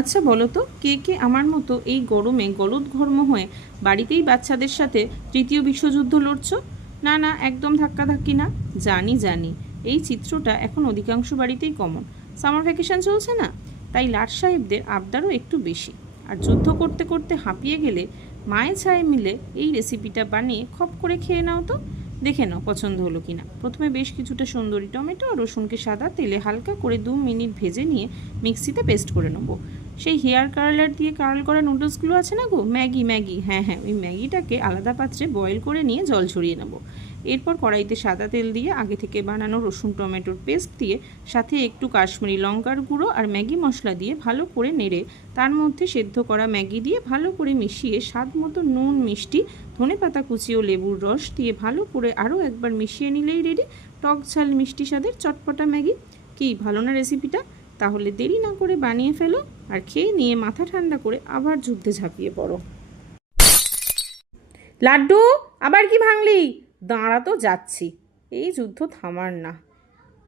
আচ্ছা বলো তো, কে কে আমার মতো এই গরমে গলদঘর্ম হয়ে বাড়িতেই বাচ্চাদের সাথে তৃতীয় বিশ্বযুদ্ধ লড়ছো? না না, একদম ধাক্কাধাক্কি না। জানি জানি, এই চিত্রটা এখন অধিকাংশ বাড়িতেই কমন। সামার ভ্যাকেশন চলছে না, তাই লাট সাহেবদের আবদারও একটু বেশি। আর যুদ্ধ করতে করতে হাঁপিয়ে গেলে মায়ের ছায়ে মিলে এই রেসিপিটা বানিয়ে খপ করে খেয়ে নাও তো। দেখে নাও পছন্দ হলো কিনা। প্রথমে বেশ কিছুটা সুন্দরী টমেটো আর রসুনকে সাদা তেলে হালকা করে 2 মিনিট ভেজে নিয়ে মিক্সিতে পেস্ট করে নেবো। সেই হেয়ার কার্লার দিয়ে কার্ল করা নুডলসগুলো আছে না গো, ম্যাগি ম্যাগি, হ্যাঁ হ্যাঁ, ওই ম্যাগিটাকে আলাদা পাত্রে বয়েল করে নিয়ে জল ছড়িয়ে নেব। এরপর কড়াইতে সাদা তেল দিয়ে আগে থেকে বানানো রসুন টমেটোর পেস্ট দিয়ে সাথে একটু কাশ্মীরি লঙ্কার গুঁড়ো আর ম্যাগি মশলা দিয়ে ভালো করে নেড়ে তার মধ্যে সেদ্ধ করা ম্যাগি দিয়ে ভালো করে মিশিয়ে স্বাদ মতো নুন, মিষ্টি, ধনেপাতা কুচি ও লেবুর রস দিয়ে ভালো করে আরও একবার মিশিয়ে নিলেই রেডি টক ঝাল মিষ্টি স্বাদের চটপটা ম্যাগি। কি ভালো না রেসিপিটা? তাহলে দেরি না করে বানিয়ে ফেলো আর খেয়ে নিয়ে মাথা ঠান্ডা করে আবার যুদ্ধে ঝাঁপিয়ে পড়ো। লাড্ডু, আবার কি ভাঙলি? দাঁড়া তো যাচ্ছি। এই যুদ্ধ থামার না।